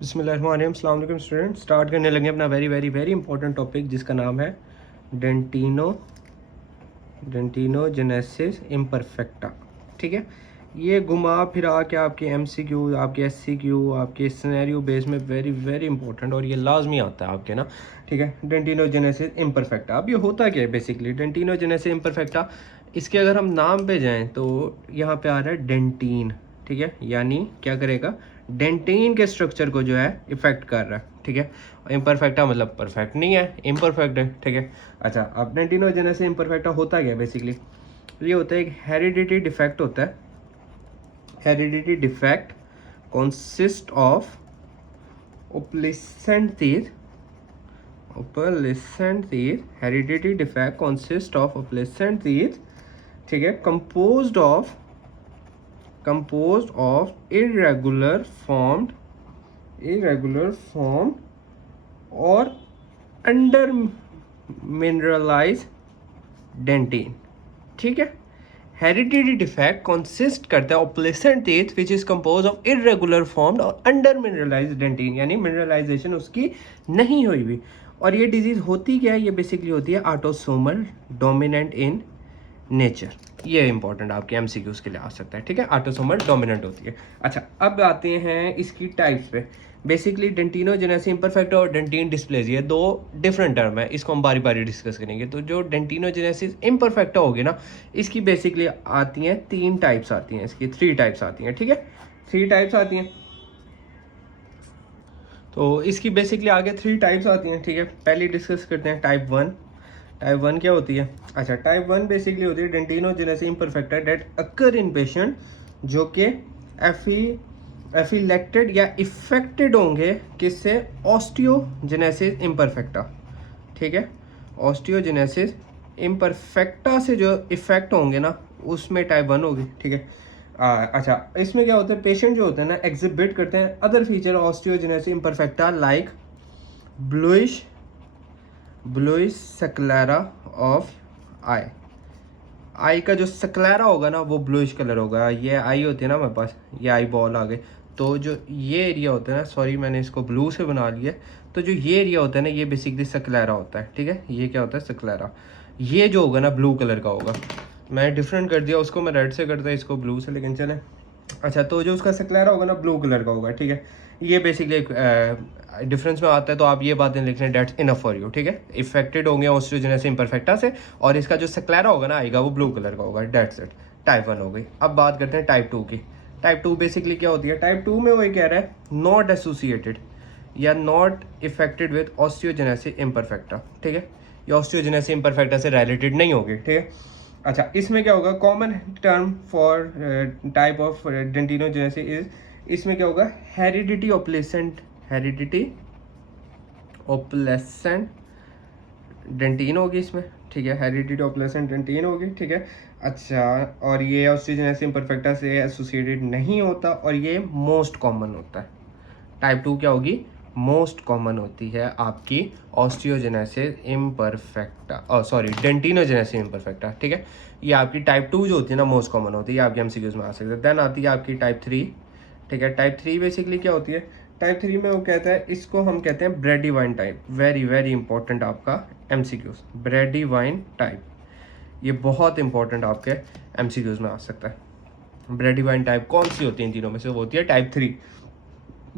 बिस्मिल्लाहिर्रहमानिर्रहीम। अस्सलाम वालेकुम स्टूडेंट। स्टार्ट करने लगे अपना very very very important topic जिसका नाम है डेंटिनोजेनेसिस इम्परफेक्टा। ठीक है, ये घुमा फिरा के आपके एमसीक्यू, आपके एससीक्यू, आपके सिनेरियो बेस में वेरी वेरी इंपॉर्टेंट और ये लाजमी आता है आपके ना। ठीक है, डेंटिनोजेनेसिस इम्परफेक्टा। अब ये होता क्या है बेसिकली डेंटिनोजेनेसिस इम्परफेक्टा। इसके अगर हम नाम पे जाएं तो यहाँ पे आ रहा है डेंटीन। ठीक है, यानी क्या करेगा, डेंटीन के स्ट्रक्चर को जो है इफेक्ट कर रहा है। ठीक है, इम्परफेक्टा मतलब परफेक्ट नहीं है, इम्परफेक्ट है। ठीक है, अच्छा अब डेंटिनोजेनेसिस इम्परफेक्टा होता क्या है बेसिकली, ये होता है एक हेरिडिटी डिफेक्ट होता है। Heredity defect consist of opalescent teeth. Hereditary defect consists of opalescent teeth. ठीक है, composed of irregular formed और under mineralized dentin. ठीक है, हेरिडिटी डिफेक्ट कंसिस्ट करता है opalescent teeth which is compose of irregular formed और अंडर मिनरलाइज्ड डेंटिन, यानी mineralisation उसकी नहीं हुई हुई। और ये डिजीज होती क्या है, ये बेसिकली होती है ऑटोसोमल डोमिनेंट इन नेचर। ये इंपॉर्टेंट आपके एमसीक्यूज के लिए आ सकता है। ठीक है, ऑटोसोमल डोमिनेंट होती है। अच्छा अब आते हैं इसकी टाइप्स पे। बेसिकली डेंटिनोजेनेसिस इम्परफेक्टा और डेंटिन डिस्प्लेजिया दो डिफरेंट टर्म है, इसको हम बारी बारी डिस्कस करेंगे। तो जो डेंटिनोजेनेसिस इम्परफेक्टा होगी ना, इसकी बेसिकली आती हैं तीन टाइप्स आती हैं, इसकी 3 टाइप्स आती हैं। ठीक है, 3 टाइप्स आती हैं। तो इसकी बेसिकली आगे 3 टाइप्स आती हैं। ठीक है, पहले डिस्कस करते हैं टाइप 1। टाइप 1 क्या होती है? अच्छा, टाइप 1 बेसिकली होती है डेंटिनोजेनेसिस इम्परफेक्टा डेट अकर इन पेशेंट जो कि एफिलेक्टेड या इफेक्टेड होंगे किससे, ऑस्टियोजेनेसिस इम्परफेक्टा। ठीक है, ऑस्टियोजेनेसिस इम्परफेक्टा से जो इफेक्ट होंगे ना, उसमें टाइप 1 होगी। ठीक है, अच्छा इसमें क्या होता है, पेशेंट जो होते हैं ना एग्जिबिट करते हैं other feature osteogenesis imperfecta like bluish sclera of eye का जो स्क्लेरा होगा ना वो ब्लूइश कलर होगा। ये आई होती है ना हमारे पास, ये आई बॉल आ गई, तो जो ये एरिया होता है ना, सॉरी मैंने इसको ब्लू से बना लिया, तो जो ये एरिया होता है ना ये बेसिकली स्क्लेरा होता है। ठीक है, ये क्या होता है, स्क्लेरा। ये जो होगा ना ब्लू कलर का होगा, मैं डिफरेंट कर दिया उसको, मैं रेड से करता इसको ब्लू से, लेकिन चले। अच्छा, तो जो उसका स्क्लेरा होगा ना ब्लू कलर का होगा। ठीक है, ये बेसिकली एक डिफरेंस में आता है, तो आप ये बातें लिख लें, डेट्स इनफ फॉर यू। ठीक है, इफेक्टेड होंगे ऑस्टियोजेनेसिस इम्परफेक्टा से, और इसका जो स्क्लेरा होगा ना आएगा वो ब्लू कलर का होगा। डेट्स इट, टाइप 1 हो गई। अब बात करते हैं टाइप 2 की। टाइप 2 बेसिकली क्या होती है, टाइप 2 में वो कह रहा है नॉट एसोसिएटेड या not affected with osteogenesis imperfecta. ठीक है, ये ऑस्टियोजेनेसिस इम्परफेक्टा से रिलेटेड नहीं होगी। ठीक है, अच्छा इसमें क्या होगा, common term for type of dentinogenesis is, इसमें क्या होगा, हेरिडिटी ओप्लेसेंट डेंटिन होगी इसमें। ठीक है, हेरिडिटी ओप्लेसेंट डेंटिन होगी। ठीक है, अच्छा और ये ऑस्टियोजेनेसिस इम्परफेक्टा से एसोसिएटेड नहीं होता और ये मोस्ट कॉमन होता है। टाइप 2 क्या होगी, मोस्ट कॉमन होती है आपकी ऑस्टियोजेनेसिस इम्परफेक्टा, सॉरी डेंटिनोजेनेसिस इम्परफेक्टा। ठीक है, ये आपकी टाइप 2 जो होती है ना मोस्ट कॉमन होती है, आपके एमसीक्यूज में आ सकते हैं। देन आती है आपकी टाइप 3। ठीक है, टाइप 3 बेसिकली क्या होती है, टाइप 3 में वो कहता है, इसको हम कहते हैं ब्रेडीवाइन टाइप। वेरी वेरी इंपॉर्टेंट आपका एमसीक्यूज, ब्रेडीवाइन टाइप, ये बहुत इंपॉर्टेंट आपके एमसीक्यूज में आ सकता है। ब्रेडीवाइन टाइप कौन सी होती है इन तीनों में से, वो होती है टाइप 3।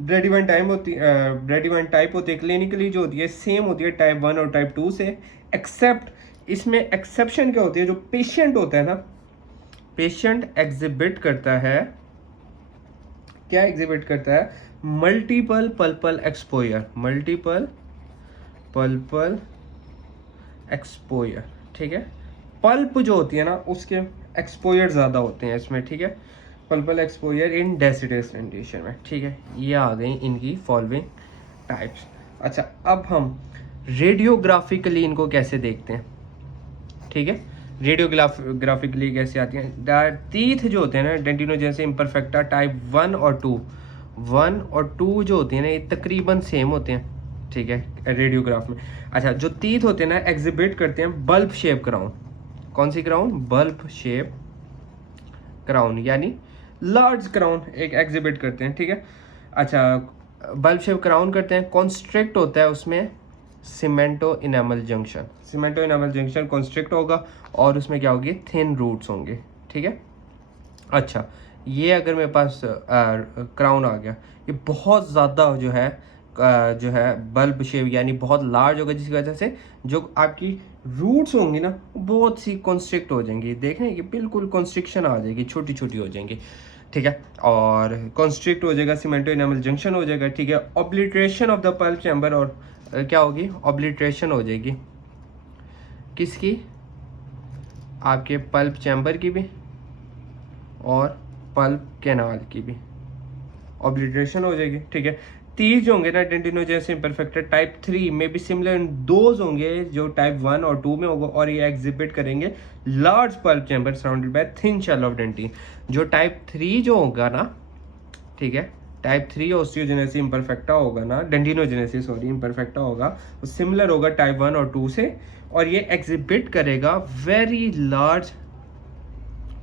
ब्रेडीवाइन टाइप होती है क्लिनिकली जो होती है सेम होती है टाइप 1 और टाइप 2 से, एक्सेप्ट इसमें एक्सेप्शन क्या होती है, जो पेशेंट होता है ना, पेशेंट एग्जिबिट करता है, क्या एग्जिबिट करता है, मल्टीपल पल्पल एक्सपोजर, मल्टीपल पल्पल एक्सपोजर। ठीक है, पल्प जो होती है ना उसके एक्सपोजर ज़्यादा होते हैं इसमें। ठीक है, पल्पल एक्सपोजर इन डेसिडस कंडीशन में। ठीक है, ये आ गई इनकी फॉलोइंग टाइप्स। अच्छा अब हम रेडियोग्राफिकली इनको कैसे देखते हैं। ठीक है, रेडियोग्राफिकली कैसे आती हैं, टीथ जो होते हैं ना डेंटिनोजेनेसिस इम्परफेक्टा टाइप 1 और 2, 1 और 2 जो होती हैं ना ये तकरीबन सेम होते हैं। ठीक है, रेडियोग्राफ में। अच्छा, जो टीथ होते हैं ना एग्जिबिट करते हैं बल्ब शेप क्राउन। कौन सी क्राउन, बल्ब शेप क्राउन, यानी लार्ज क्राउन एक एग्जिबिट करते हैं। ठीक है, अच्छा बल्ब शेप क्राउन करते हैं, कॉन्स्ट्रिक्ट होता है उसमें cemento enamel junction, cemento enamel junction constrict होगा और उसमें क्या होगी, थिन रूट्स होंगे, ठीक है। अच्छा, ये अगर मेरे पास क्राउन आ गया, ये बहुत ज़्यादा जो है बल्ब शेप यानी बहुत लार्ज होगा, जिसकी वजह से जो आपकी रूट्स होंगी ना बहुत सी कॉन्स्ट्रिक्ट हो जाएंगी, देख रहे हैं कि बिल्कुल कॉन्स्ट्रिक्शन आ जाएगी, छोटी छोटी हो जाएंगी, ठीक है। और कॉन्स्ट्रिक्ट हो जाएगा, सीमेंटो इनेमल जंक्शन हो जाएगा, ठीक है। ऑब्लिट्रेशन ऑफ द पल्प चैम्बर, और क्या होगी, ऑब्लिट्रेशन हो जाएगी किसकी, आपके पल्प चैम्बर की भी और पल्प कैनाल की भी ऑब्लिट्रेशन हो जाएगी, ठीक है। तीज होंगे ना डेंटिनोजेनेसिस इम्परफेक्टा टाइप 3 में भी सिमिलर डोज होंगे जो टाइप 1 और 2 में होगा, और ये एग्जिबिट करेंगे large pulp chamber surrounded by thin shell of dentin. जो टाइप 3 जो होगा ना, ठीक है, टाइप 3 ऑस्टियोजेनेसिस इम्परफेक्टा होगा ना, डेंटिनोजेनेसिस सॉरी इम्परफेक्टा होगा, वो सिमिलर होगा टाइप 1 और 2 से, और ये एग्जिबिट करेगा वेरी लार्ज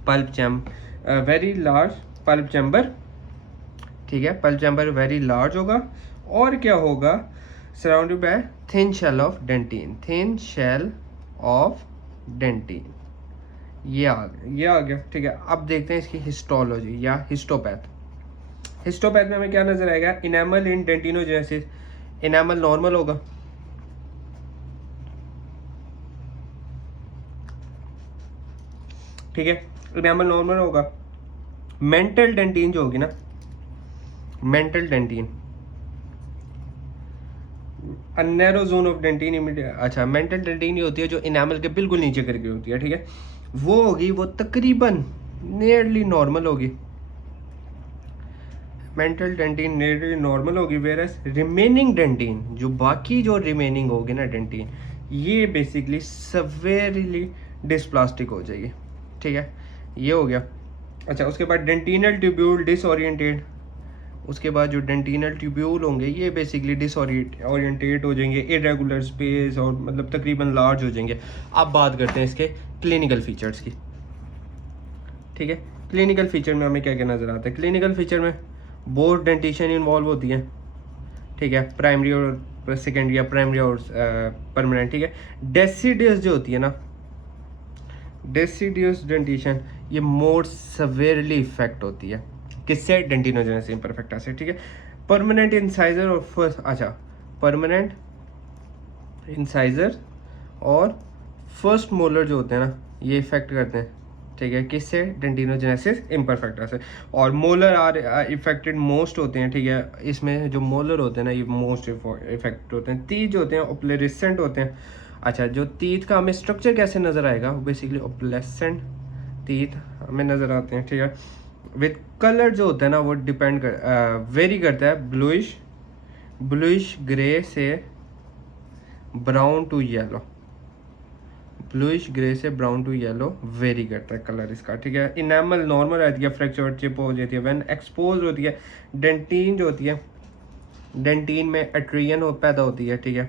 पल्प चैम्बर, ठीक है। पल्प चैम्बर वेरी लार्ज होगा, और क्या होगा, surrounded by thin shell of dentin, thin shell of dentin, ये आ गया, ठीक है। अब देखते हैं इसकी हिस्टोलॉजी या हिस्टोपैथ। हिस्टोपैथ में हमें क्या नजर आएगा, enamel in dentinogenesis, enamel normal होगा, ठीक है, इनेमल नॉर्मल होगा। मेंटल डेंटिन जो होगी ना, mantle dentin, narrow zone of dentin immediate, अच्छा मेंटल डेंटिन ये होती है जो इनेमल के बिल्कुल नीचे करके होती है, ठीक है, वो होगी, वो तकरीबन नियरली नॉर्मल होगी, मेंटल डेंटिन नियरली नॉर्मल होगी, वेरस रिमेनिंग डेंटिन, जो बाकी जो रिमेनिंग होगी ना डेंटिन, ये बेसिकली सवेरली डिस्प्लास्टिक हो जाएगी, ठीक है, ये हो गया। अच्छा, उसके बाद डेंटिनल ट्यूब्यूल डिसओरिएंटेड, उसके बाद जो डेंटिनल ट्यूब्यूल होंगे ये बेसिकली डिसओरिएंटेड हो जाएंगे, इरेगुलर स्पेस, और मतलब तकरीबन लार्ज हो जाएंगे। अब बात करते हैं इसके क्लिनिकल फीचर्स की, ठीक है। क्लिनिकल फीचर में हमें क्या क्या नज़र आता है, क्लिनिकल फीचर में बोथ डेंटिशन इन्वॉल्व होती है, ठीक है, प्राइमरी और सेकेंडरी या प्राइमरी और परमानेंट, ठीक है। डेसिडियस जो होती है ना, डेसिडियस डेंटिशन, ये मोर सवेरली इफेक्ट होती है किससे, डेंटिनोजेनेसिस इम्परफेक्टा से, ठीक है। परमानेंट इंसाइजर और फर्स्ट, अच्छा परमानेंट इंसाइजर और फर्स्ट मोलर जो होते हैं ना, ये इफेक्ट करते हैं, ठीक है, किससे, डेंटिनोजेनेसिस इम्परफेक्टा से। और मोलर आर इफेक्टेड मोस्ट होते हैं, ठीक है, इसमें जो मोलर होते हैं ना ये मोस्ट इफेक्ट होते हैं। तीज होते हैं ओप्लेसेंट होते हैं। अच्छा, जो टीथ का हमें स्ट्रक्चर कैसे नज़र आएगा, बेसिकली ओप्लेसेंट टीथ हमें नज़र आते हैं, ठीक है। विद कलर जो होता है ना वो डिपेंड वेरी करता है, ब्लूइश ग्रे से brown to yellow, bluish grey से ब्राउन टू येलो वेरी करता है कलर इसका, ठीक है। इनेमल नॉर्मल रहती है, फ्रैक्चर चिप हो जाती है व्हेन एक्सपोज होती है। डेंटिन जो होती है, डेंटिन में एट्रियन पैदा होती है, ठीक है,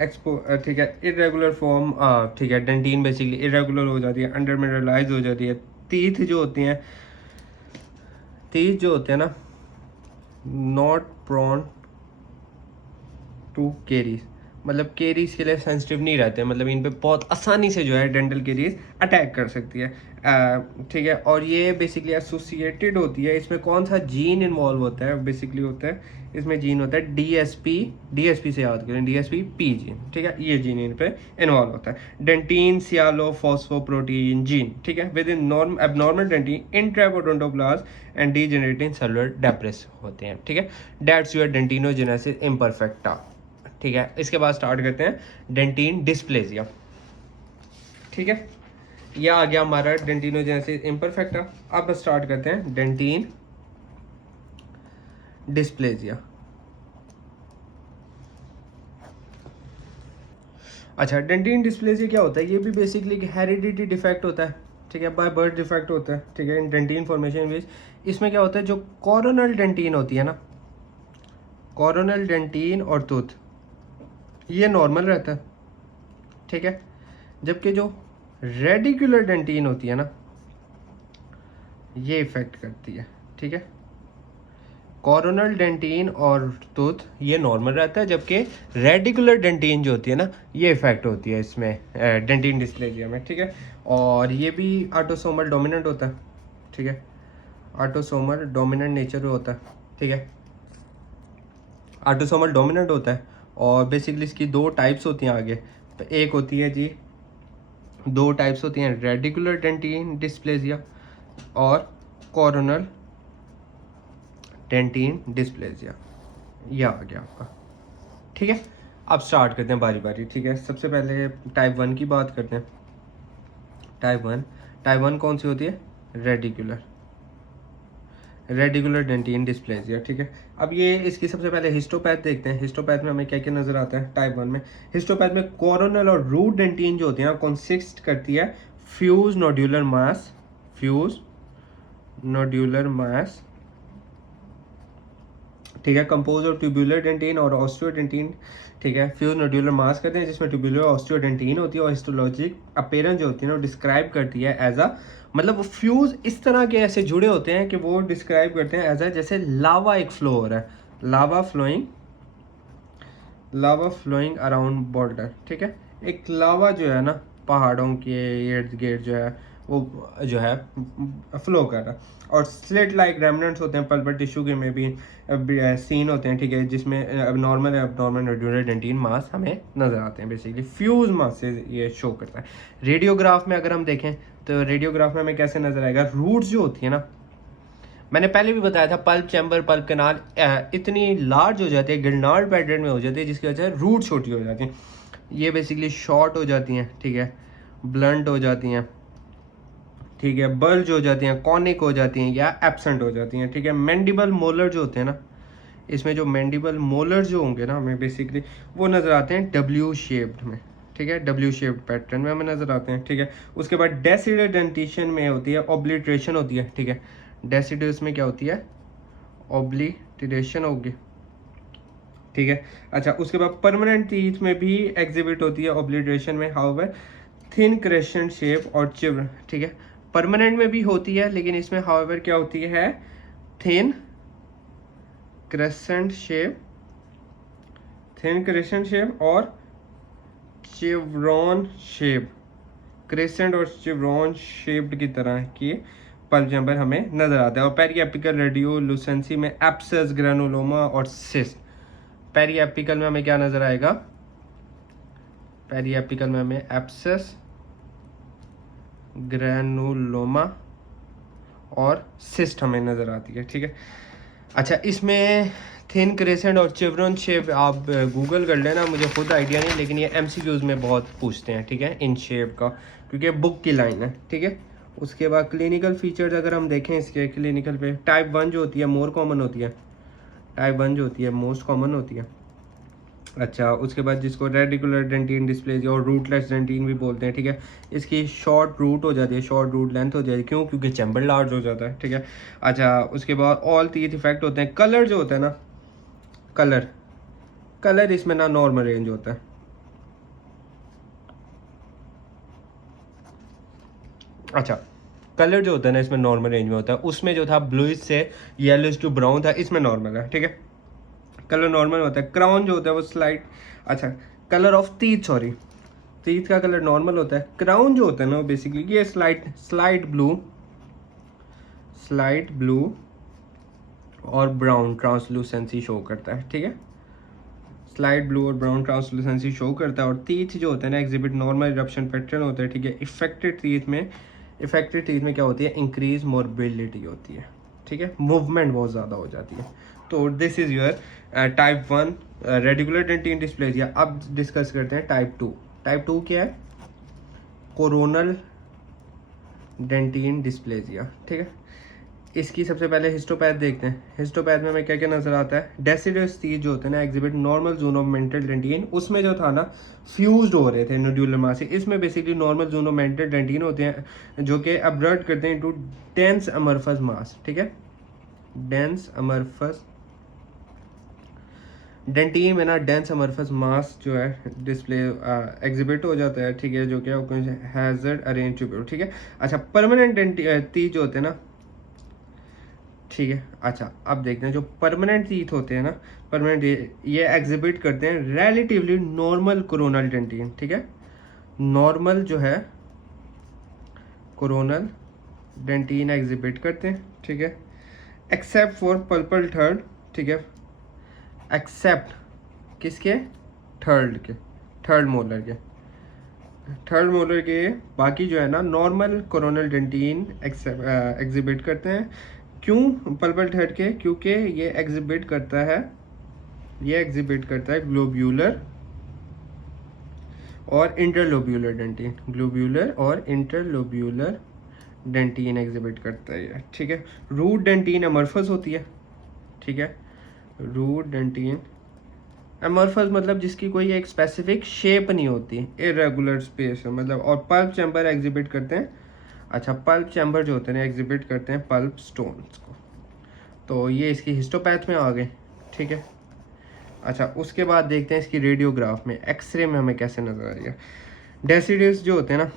ठीक है, इरेगुलर फॉर्म, ठीक है, डेंटिन बेसिकली इरेगुलर हो जाती है, अंडर मिनरलाइज हो जाती है। टीथ जो होती हैं, टीथ जो होते हैं ना, नॉट प्रोन टू केरीज, मतलब केरीज के लिए सेंसिटिव नहीं रहते, मतलब इन पे बहुत आसानी से जो है डेंटल केरीज अटैक कर सकती है, ठीक है। और ये बेसिकली एसोसिएटेड होती है, इसमें कौन सा जीन इन्वॉल्व होता है, बेसिकली होता है इसमें जीन होता है डीएसपी से याद करें, डीएसपी पी जीन, ठीक है, ये जीन इन पे इन्वॉल्व होता है। डेंटिन सियालो फॉस्फोप्रोटीन जीन, ठीक है, within norm abnormal dentin intraodontoblast and degenerating cellular depress होते हैं, ठीक है। दैट्स योर डेंटिनोजेनेसिस इम्परफेक्टा, ठीक है। इसके बाद स्टार्ट करते हैं डेंटिन डिस्प्लेजिया, ठीक है, यह आ गया हमारा डेंटिनोजेनेसिस इम्परफेक्टा। अब स्टार्ट करते हैं डेंटिन डिस्प्लेजिया। अच्छा, डेंटिन डिस्प्लेजिया क्या होता है, ये भी बेसिकली एक हेरिडिटी डिफेक्ट होता है, ठीक है, बाय बर्थ डिफेक्ट होता है, ठीक है, इन डेंटिन फॉर्मेशन विच। इसमें क्या होता है, जो कोरोनल डेंटिन होती है ना, कोरोनल डेंटिन और टूथ ये नॉर्मल रहता है, ठीक है, जबकि जो रेडिकुलर डेंटिन होती है ना ये इफेक्ट करती है, ठीक है, कोरोनल डेंटिन और टूथ ये नॉर्मल रहता है, जबकि रेडिकुलर डेंटिन जो होती है ना ये इफेक्ट होती है इसमें डेंटिन डिस्प्लेजिया में, ठीक है। और ये भी ऑटोसोमल डोमिनेंट होता है, ठीक है, ऑटोसोमल डोमिनेंट नेचर होता है, ठीक है, ऑटोसोमल डोमिनेंट होता है। और बेसिकली इसकी दो टाइप्स होती हैं आगे, तो एक होती है जी, दो टाइप्स होती हैं, रेडिकुलर डेंटिन डिस्प्लेजिया और कोरोनल डेंटिन डिस्प्लेजिया। यह आ गया आपका, ठीक है। अब स्टार्ट करते हैं बारी बारी, ठीक है। सबसे पहले टाइप 1 की बात करते हैं। टाइप वन कौन सी होती है? रेडिकुलर डेंटिन डिस्प्लेजिया, ठीक है। अब ये इसकी सबसे पहले हिस्टोपैथ देखते हैं। हिस्टोपैथ में हमें क्या क्या नजर आता है टाइप 1 में? हिस्टोपैथ में कोरोनल और रूट डेंटिन जो होती है ना कंसिस्ट करती है फ्यूज नोड्यूलर मास, ठीक है, कंपोज ऑफ ट्यूबुलर डेंटिन और ऑस्टियोडेंटिन, ठीक है। फ्यूज नोड्यूलर मास कहते हैं जिसमें ट्यूबुलर ऑस्टियोडेंटिन होती है, और हिस्टोलॉजिक अपीयरेंस जो होती है ना वो डिस्क्राइब करती है एज अ, मतलब वो फ्यूज इस तरह के ऐसे जुड़े होते हैं कि वो डिस्क्राइब करते हैं एज अ, जैसे लावा एक फ्लो हो रहा है, लावा फ्लोइंग अराउंड बॉर्डर, ठीक है। एक लावा जो है ना पहाड़ों के इर्द गिर्द जो है वो जो है फ्लो कर रहा है। और स्लिट लाइक रेमनेंट्स होते हैं पल्पर टिश्यू के में भी सीन होते हैं, ठीक है, जिसमें अबनॉर्मल नोड्यूलर डेंटिन मास हमें नजर आते हैं। बेसिकली फ्यूज मास से ये शो करता है। रेडियोग्राफ में अगर हम देखें तो रेडियोग्राफ में हमें कैसे नजर आएगा? रूट्स जो होती है ना, मैंने पहले भी बताया था, पल्प चैम्बर, पल्प कैनाल इतनी लार्ज हो जाती है, गिरनार्ड पैटर्न में हो जाती है, जिसकी वजह से रूट छोटी हो जाती हैं। ये बेसिकली शॉर्ट हो जाती हैं, ठीक है, ब्लंट हो जाती हैं, ठीक है, बल्ज हो जाती हैं, कॉनिक हो जाती हैं या एब्सेंट हो जाती हैं, ठीक है। मैंडिबल मोलर जो होते हैं ना, इसमें जो मैंडिबल मोलर जो होंगे ना हमें बेसिकली वो नज़र आते हैं डब्ल्यू शेप्ड में, ठीक है, डब्ल्यू शेप्ड पैटर्न में हमें नज़र आते हैं, ठीक है। उसके बाद डेसिडर डेंटिशन में होती है ऑब्लिट्रेशन होती है, ठीक है। डेसिडस में क्या होती है? ऑब्लिटरेशन होगी, ठीक है। अच्छा, उसके बाद परमानेंट टीथ में भी एग्जिबिट होती है ऑब्लिटरेशन में, हाउएवर थिन क्रेसेंट शेप और चिव्र, ठीक है। परमानेंट में भी होती है, लेकिन इसमें हाउएवर क्या होती है? थिन क्रेसेंट शेप और चिवरॉन शेप, क्रेसेंट और चिवरॉन शेप्ड की तरह की पल्प चैम्बर हमें नजर आता है। और पेरिएपिकल रेडियोलुसेंसी में एब्सेस, ग्रेनुलोमा और सिस्ट। पेरिएपिकल में हमें क्या नजर आएगा? पेरिएपिकल में हमें एब्सेस, ग्रेनुलोमा और सिस्ट हमें नजर आती है, ठीक है। अच्छा, इसमें थिन क्रेसेंट और चिवरन शेप आप गूगल कर लेना, मुझे खुद आइडिया नहीं, लेकिन ये एमसीक्यूज में बहुत पूछते हैं, ठीक है, इन शेप का, क्योंकि बुक की लाइन है, ठीक है। उसके बाद क्लिनिकल फीचर्स अगर हम देखें इसके क्लिनिकल पे, टाइप 1 जो होती है मोर कॉमन होती है, टाइप 1 जो होती है मोस्ट कॉमन होती है। अच्छा, उसके बाद जिसको रेडिकुलर डेंटिन डिस्प्लेजिया और रूटलेस डेंटिन भी बोलते हैं, ठीक है, इसकी शॉर्ट रूट हो जाती है, शॉर्ट रूट लेंथ हो जाती है, क्यों? क्योंकि चैम्बर लार्ज हो जाता है, ठीक है। अच्छा, उसके बाद ऑल टीथ इफेक्ट होते हैं। कलर जो होता है ना, कलर इसमें ना नॉर्मल रेंज होता है। अच्छा, कलर जो होता है ना इसमें नॉर्मल रेंज में होता है। उसमें जो था ब्लूइश से येलोइश टू ब्राउन था, इसमें नॉर्मल है, ठीक है, कलर नॉर्मल होता है। क्राउन जो होता है वो स्लाइट, अच्छा, colour of teeth, sorry, teeth का कलर नॉर्मल होता है। क्राउन जो होता है ना वो बेसिकली ये स्लाइट ब्लू और ब्राउन ट्रांसलूसेंसी शो करता है, ठीक है, स्लाइट ब्लू और ब्राउन ट्रांसलूसेंसी शो करता है। और टीथ जो होता है ना एग्जिबिट नॉर्मल इरप्शन पैटर्न होता है, ठीक है। इफेक्टेड टीथ में क्या होती है? इंक्रीज मोबिलिटी होती है, ठीक है, मूवमेंट बहुत ज़्यादा हो जाती है। तो this is your type 1 radicular dentin dysplasia. अब डिस्कस करते हैं टाइप 2। टाइप 2 क्या है? कोरोनल डेंटिन डिस्प्लेजिया, ठीक है। इसकी सबसे पहले हिस्टोपैथ देखते हैं। हिस्टोपैथ में हमें क्या क्या नजर आता है? डेसिडस टीथ जो होते हैं ना exhibit normal zone of mantle dentin, उसमें जो था ना फ्यूज्ड हो रहे थे नोड्यूलर मास से। इसमें basically normal zone of mantle dentin होते हैं जो कि अब्रट करते हैं इनटू डेंस अमरफस मास, ठीक है, डेंस अमरफस डेंटिन में ना डेंस अमरफस मास जो है डिस्प्ले एग्जिबिट हो जाता है, ठीक है, जो कि हैजर्ड अरेंज ट्यूब्यूल, ठीक है। अच्छा, परमानेंट टीथ जो होते हैं ना ठीक है। अच्छा, अब देखते हैं जो परमानेंट टीथ होते हैं ना, परमानेंट ये एग्जिबिट करते हैं रिलेटिवली नॉर्मल कोरोनल डेंटिन। ठीक है, नॉर्मल जो है कोरोनल डेंटिन एग्जिबिट करते हैं। ठीक है, एक्सेप्ट फॉर पल्पल थर्ड। ठीक है, एक्सेप्ट किसके, थर्ड के, थर्ड मोलर के, थर्ड मोलर के बाकी जो है ना नॉर्मल कोरोनल डेंटिन एग्जिबिट करते हैं। क्यों पल्पल थर्ड के, क्योंकि ये एग्जिबिट करता है, ये एग्जिबिट करता है ग्लोब्यूलर और इंटरलोब्यूलर डेंटिन, ग्लोब्यूलर और इंटरलोब्यूलर डेंटिन एग्जिबिट करता है ये। ठीक है, रूट डेंटिन अमorphous होती है। ठीक है, रूट डेंटिन अमorphous मतलब जिसकी कोई एक स्पेसिफिक शेप नहीं होती, इरेगुलर स्पेस मतलब, और पल्प चैम्बर एग्जिबिट करते हैं। अच्छा, पल्प चैम्बर जो होते हैं एग्जिबिट करते हैं पल्प स्टोन्स को। तो ये इसकी हिस्टोपैथ में आ गए। ठीक है, अच्छा उसके बाद देखते हैं इसकी रेडियोग्राफ में, एक्सरे में हमें कैसे नजर आएगा। डेसिडस जो होते हैं ना,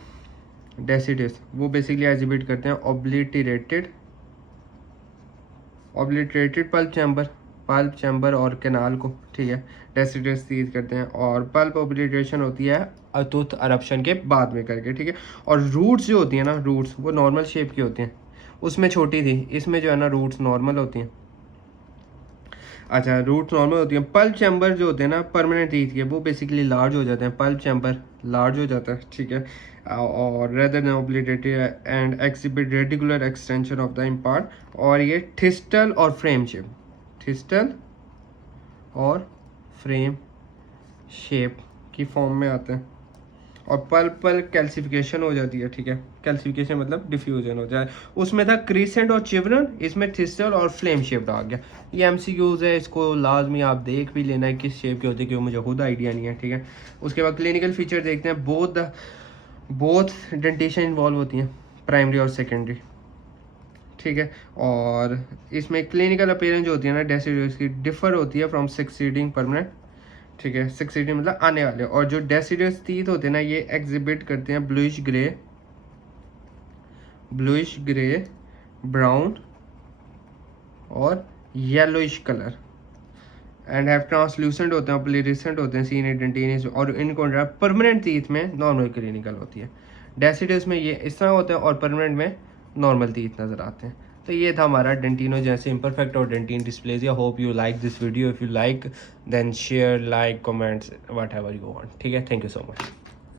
डेसिडस वो बेसिकली एग्जिबिट करते हैं ऑब्लिटरेटेड, ऑब्लिटरेटेड पल्प चैम्बर और कैनाल को। ठीक है, डेसिडस सीज करते हैं, और पल्प ऑब्लिटरेशन होती है अतुथ अरप्शन के बाद में करके। ठीक है, और रूट्स जो होती है ना, रूट्स वो नॉर्मल शेप की होती हैं, उसमें छोटी थी, इसमें जो है ना रूट्स नॉर्मल होती हैं। अच्छा, रूट्स नॉर्मल होती हैं। पल्प चैम्बर जो होते हैं ना परमानेंट टीथ के, वो बेसिकली लार्ज हो जाते हैं, पल्प चैम्बर लार्ज हो जाता है। ठीक है, और rather than obliterated and exhibit radicular extension of the impart, और ये थिस्टल और फ्रेम शेप, थिस्टल और फ्रेम शेप की फॉर्म में आते हैं, और पल्प पर कैल्सिफिकेशन हो जाती है। ठीक है, कैल्सिफिकेशन मतलब डिफ्यूजन हो जाए, उसमें था क्रीसेंट और चिवरन, इसमें थिस्टल और फ्लेम शेप्ड आ गया। ये एमसीक्यूज है, इसको लाजमी आप देख भी लेना है किस शेप के होते हैं, क्योंकि मुझे खुद आइडिया नहीं है। ठीक है, उसके बाद क्लिनिकल फीचर देखते हैं। बोथ डेंटेशन इन्वॉल्व होती हैं, प्राइमरी और सेकेंडरी। ठीक है, और इसमें क्लिनिकल अपीयरेंस जो होती है ना डेसिडस की, डिफर होती है फ्रॉम सक्सीडिंग परमानेंट। ठीक है, सक्सीडिंग मतलब आने वाले, और जो डेसिडस टीथ होते हैं ना ये एग्जिबिट करते हैं ब्लूइश ग्रे, ब्राउन और yellowish colour, and have translucent होते हैं, ऑब्लिटेरेंट होते हैं, सीन डेंटिन, और इनको परमानेंट टीथ में नॉर्मल क्लिनिकल होती है। डेसिडस में ये इस तरह होते हैं, और परमानेंट में नॉर्मल टीथ नज़र आते हैं। तो ये था हमारा डेंटिनो जैसे इम्परफेक्ट और dentin dysplasia. Hope you like this video, if you like then share, like, comments, whatever you want. ठीक है, थैंक यू सो मच।